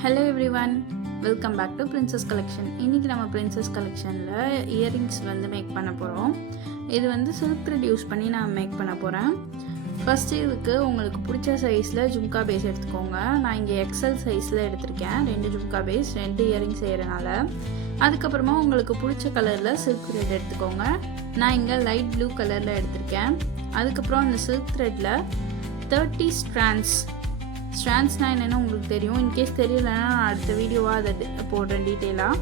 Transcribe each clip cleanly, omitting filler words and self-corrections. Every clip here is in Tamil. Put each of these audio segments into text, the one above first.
Hello everyone, welcome back to princess collection. இன்றைக்கி நம்ம பிரின்சஸ் கலெக்ஷனில் இயரிங்ஸ் வந்து மேக் பண்ண போகிறோம். இது வந்து சில்க் த்ரெட் யூஸ் பண்ணி நான் மேக் பண்ண போகிறேன். ஃபஸ்ட்டு இதுக்கு உங்களுக்கு பிடிச்ச சைஸில் ஜும்கா பேஸ் எடுத்துக்கோங்க. நான் இங்கே எக்ஸல் சைஸில் எடுத்திருக்கேன். 2 ஜும்கா பேஸ், 2 இயரிங் செய்கிறனால. அதுக்கப்புறமா உங்களுக்கு பிடிச்ச கலரில் சில்க் த்ரெட் எடுத்துக்கோங்க. நான் இங்கே லைட் ப்ளூ கலரில் எடுத்திருக்கேன். அதுக்கப்புறம் அந்த சில்க் த்ரெட்டில் 30 ஸ்ட்ராண்ட்ஸ்னால் என்னென்னு உங்களுக்கு தெரியும். இன்கேஸ் தெரியலன்னா நான் அடுத்த வீடியோவாக அதை போடுறேன் டீட்டெயிலாக.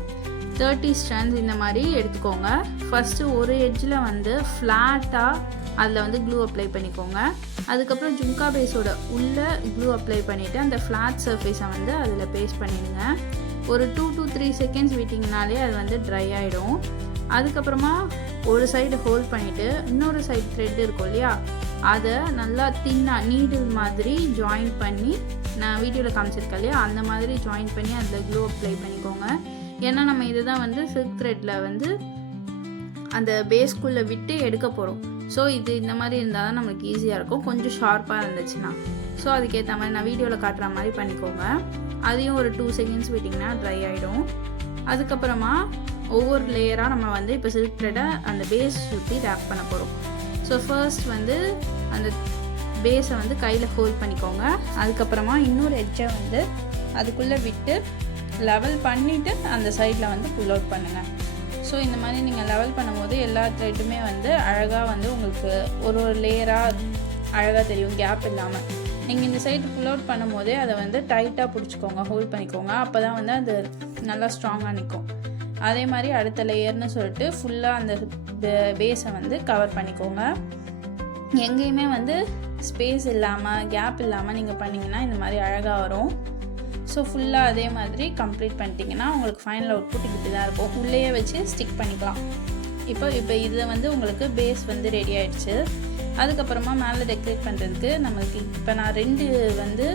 30 ஸ்ட்ராண்ட்ஸ் இந்த மாதிரி எடுத்துக்கோங்க. ஃபஸ்ட்டு ஒரு எட்ஜில் வந்து ஃப்ளாட்டாக அதில் வந்து க்ளூ அப்ளை பண்ணிக்கோங்க. அதுக்கப்புறம் ஜும்கா பேஸோட உள்ளே க்ளூ அப்ளை பண்ணிவிட்டு அந்த ஃப்ளாட் சர்ஃபேஸை வந்து அதில் பேஸ்ட் பண்ணிடுங்க. ஒரு 2 to 3 செகண்ட்ஸ் விட்டிங்கனாலே அது வந்து ட்ரை ஆகிடும். அதுக்கப்புறமா ஒரு சைடு ஹோல்ட் பண்ணிவிட்டு இன்னொரு சைடு த்ரெட் இருக்கும் இல்லையா, அதை நல்லா தின்னாக நீடில் மாதிரி ஜாயின் பண்ணி, நான் வீடியோவில் காமிச்சிருக்கேன் இல்லையா, அந்த மாதிரி ஜாயின் பண்ணி அதில் க்ளூ அப்ளை பண்ணிக்கோங்க. ஏன்னா நம்ம இதுதான் வந்து சில்க் த்ரெட்டில் வந்து அந்த பேஸ்குள்ளே விட்டு எடுக்க போகிறோம். ஸோ இது இந்த மாதிரி இருந்தால் தான் நம்மளுக்கு ஈஸியாக இருக்கும், கொஞ்சம் ஷார்ப்பாக இருந்துச்சுன்னா. ஸோ அதுக்கேற்ற மாதிரி நான் வீடியோவில் காட்டுற மாதிரி பண்ணிக்கோங்க. அதையும் ஒரு 2 செகண்ட்ஸ் விட்டிங்கன்னா ட்ரை ஆகிடும். அதுக்கப்புறமா ஒவ்வொரு லேயராக நம்ம வந்து இப்போ சில்க் த்ரெட்டை அந்த பேஸ் சுற்றி ரேப் பண்ண போகிறோம். ஸோ ஃபர்ஸ்ட் வந்து அந்த பேஸை வந்து கையில் ஹோல்ட் பண்ணிக்கோங்க. அதுக்கப்புறமா இன்னொரு எட்ஜை வந்து அதுக்குள்ளே விட்டு லெவல் பண்ணிவிட்டு அந்த சைடில் வந்து புல் அவுட் பண்ணுங்கள். ஸோ இந்த மாதிரி நீங்கள் லெவல் பண்ணும்போது எல்லா த்ரெட்டுமே வந்து அழகாக வந்து உங்களுக்கு ஒரு லேயராக அழகாக தெரியும், கேப் இல்லாமல். நீங்கள் இந்த சைடு புல் அவுட் பண்ணும் போதே அதை வந்து டைட்டாக பிடிச்சிக்கோங்க, ஹோல்ட் பண்ணிக்கோங்க. அப்போ தான் வந்து அது நல்லா ஸ்ட்ராங்காக நிற்கும். அதே மாதிரி அடுத்த லேயர்னு சொல்லிட்டு ஃபுல்லாக அந்த பேஸை வந்து கவர் பண்ணிக்கோங்க. எங்கேயுமே வந்து ஸ்பேஸ் இல்லாமல் கேப் இல்லாமல் நீங்கள் பண்ணிங்கன்னா இந்த மாதிரி அழகாக வரும். ஸோ ஃபுல்லாக அதே மாதிரி கம்ப்ளீட் பண்ணிட்டீங்கன்னா உங்களுக்கு ஃபைனல் அவுட்புட் இப்படி தான் இருக்கும். உள்ளேயே வச்சு ஸ்டிக் பண்ணிக்கலாம். இப்போ இதில் வந்து உங்களுக்கு பேஸ் வந்து ரெடி ஆகிடுச்சு. அதுக்கப்புறமா மேலே டெக்கரேட் பண்ணுறதுக்கு நம்மளுக்கு இப்போ நான் 2 வந்து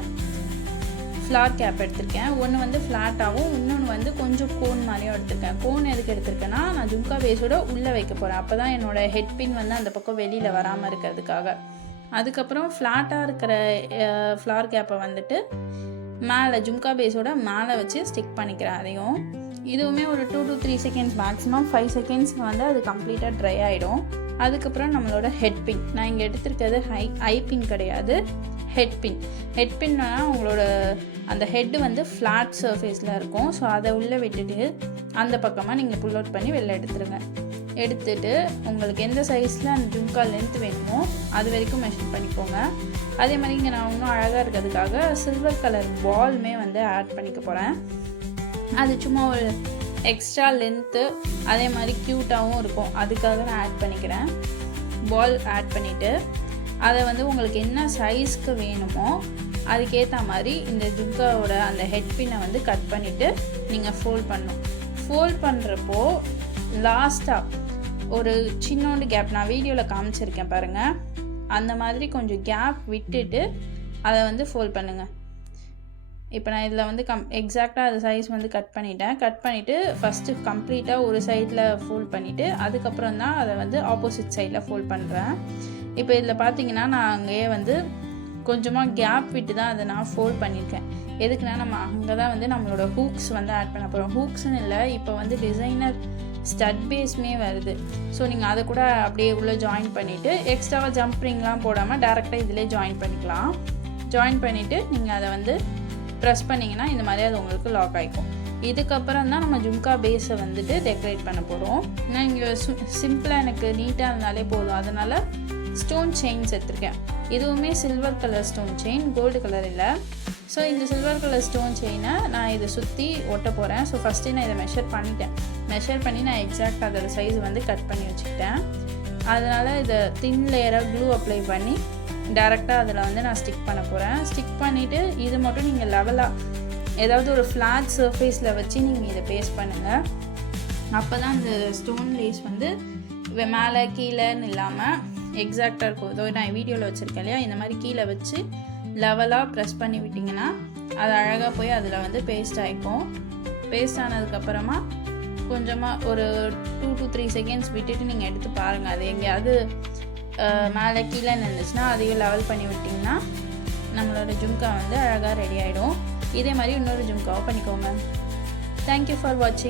ஃப்ளார் கேப் எடுத்திருக்கேன். ஒன்று வந்து ஃப்ளாட்டாகவும் இன்னொன்று வந்து கொஞ்சம் கோன் மாதிரியும் எடுத்திருக்கேன். கோன் எதுக்கு எடுத்திருக்கேன்னா, நான் ஜும்கா பேஸோட உள்ளே வைக்க போகிறேன். அப்போ தான் என்னோடய ஹெட் பின் வந்து அந்த பக்கம் வெளியில் வராமல் இருக்கிறதுக்காக. அதுக்கப்புறம் ஃப்ளாட்டாக இருக்கிற ஃப்ளார் கேப்பை வந்துட்டு மேலே ஜும்கா பேஸோட மேலே வச்சு ஸ்டிக் பண்ணிக்கிறேன். அதையும் இதுவுமே ஒரு 2 to 3 செகண்ட்ஸ், மேக்ஸிமம் 5 செகண்ட்ஸ் வந்து அது கம்ப்ளீட்டாக ட்ரை ஆகிடும். அதுக்கப்புறம் நம்மளோட ஹெட் பின், நான் இங்கே எடுத்திருக்கிறது ஐ பின் கிடையாது, ஹெட் பின்னா உங்களோட அந்த ஹெட்டு வந்து ஃப்ளாட் சர்ஃபேஸில் இருக்கும். ஸோ அதை உள்ளே விட்டுட்டு அந்த பக்கமாக நீங்கள் புல் அவுட் பண்ணி வெளில எடுத்துருங்க. எடுத்துட்டு உங்களுக்கு எந்த சைஸில் அந்த ஜும்கா லென்த் வேணுமோ அது வரைக்கும் மெஷர் பண்ணிக்கோங்க. அதே மாதிரி இங்கே நான் இன்னும் அழகாக இருக்கிறதுக்காக சில்வர் கலர் பால்மே வந்து ஆட் பண்ணிக்க போகிறேன். அது சும்மா ஒரு எக்ஸ்ட்ரா லென்த்து, அதே மாதிரி க்யூட்டாகவும் இருக்கும், அதுக்காக நான் ஆட் பண்ணிக்கிறேன். பால் ஆட் பண்ணிவிட்டு அதை வந்து உங்களுக்கு என்ன சைஸ்க்கு வேணுமோ அதுக்கேற்ற மாதிரி இந்த ஜும்காவோட அந்த ஹெட் பின்னை வந்து கட் பண்ணிவிட்டு நீங்கள் ஃபோல்ட் பண்ணணும். ஃபோல்ட் பண்ணுறப்போ லாஸ்ட்டாக ஒரு சின்னோண்டு கேப், நான் வீடியோவில் காமிச்சிருக்கேன் பாருங்கள், அந்த மாதிரி கொஞ்சம் கேப் விட்டுட்டு அதை வந்து ஃபோல்ட் பண்ணுங்கள். இப்போ நான் இதில் வந்து எக்ஸாக்டாக அது சைஸ் வந்து கட் பண்ணிட்டேன். கட் பண்ணிவிட்டு ஃபஸ்ட்டு கம்ப்ளீட்டாக ஒரு சைடில் ஃபோல்ட் பண்ணிவிட்டு அதுக்கப்புறம் தான் அதை வந்து ஆப்போசிட் சைடில் ஃபோல்ட் பண்ணுறேன். இப்போ இதில் பார்த்தீங்கன்னா நான் அங்கேயே வந்து கொஞ்சமாக கேப் விட்டு தான் அதை நான் ஃபோல்ட் பண்ணியிருக்கேன். எதுக்குன்னா நம்ம அங்கே தான் வந்து நம்மளோட ஹூக்ஸ் வந்து ஆட் பண்ண போகிறோம். ஹூக்ஸ்ன்னு இல்லை, இப்போ வந்து டிசைனர் ஸ்டட் பேஸ்மே வருது. ஸோ நீங்கள் அதை கூட அப்படியே உள்ளே ஜாயின் பண்ணிவிட்டு எக்ஸ்ட்ராவாக ஜம்ப்ரிங்லாம் போடாமல் டேரெக்டாக இதிலே ஜாயின் பண்ணிக்கலாம். ஜாயின் பண்ணிவிட்டு நீங்கள் அதை வந்து ப்ரெஸ் பண்ணிங்கன்னா இந்த மாதிரி அது உங்களுக்கு லாக் ஆகிக்கும். இதுக்கப்புறம் தான் நம்ம ஜும்கா பேஸை வந்துட்டு டெக்கரேட் பண்ண போகிறோம். நான் இங்கே சிம்பிளாக எனக்கு நீட்டாக இருந்தாலே போதும், அதனால் ஸ்டோன் செயின்ஸ் எடுத்திருக்கேன். இதுவுமே silver colour stone chain, gold colour இல்லை. ஸோ இந்த சில்வர் கலர் ஸ்டோன் செயினை நான் இதை சுற்றி ஒட்ட போகிறேன். ஸோ ஃபஸ்ட்டு நான் இதை மெஷர் பண்ணி நான் எக்ஸாக்ட் அதோட சைஸ் வந்து கட் பண்ணி வச்சுக்கிட்டேன். அதனால் இதை தின் லேயராக க்ளூ அப்ளை பண்ணி டேரெக்டாக அதில் வந்து நான் ஸ்டிக் பண்ண போகிறேன். ஸ்டிக் பண்ணிவிட்டு இது மட்டும் நீங்கள் லெவலாக ஏதாவது ஒரு ஃப்ளாட் சர்ஃபேஸில் வச்சு நீங்கள் இதை பேஸ்ட் பண்ணுங்கள். அப்போ தான் அந்த ஸ்டோன் லேஸ் வந்து மேலே கீழேன்னு இல்லாமல் எக்ஸாக்டாக இருக்கும். இதோ நான் வீடியோவில் வச்சுருக்கேன் இல்லையா, இந்த மாதிரி கீழே வச்சு லெவலாக ப்ரெஸ் பண்ணி விட்டிங்கன்னா அது அழகாக போய் அதில் வந்து பேஸ்ட் ஆகிக்கும். பேஸ்ட் ஆனதுக்கப்புறமா கொஞ்சமாக ஒரு 2 to 3 செகண்ட்ஸ் விட்டுட்டு நீங்கள் எடுத்து பாருங்கள். அது எங்கேயாவது மேலே கீழே நின்றுச்சுன்னா அதையும் லெவல் பண்ணி விட்டிங்கன்னா நம்மளோட ஜும்கா வந்து அழகாக ரெடி ஆகிடும். இதே மாதிரி இன்னொரு ஜும்காவை பண்ணிக்கோங்க. தேங்க்யூ ஃபார் வாட்சிங்.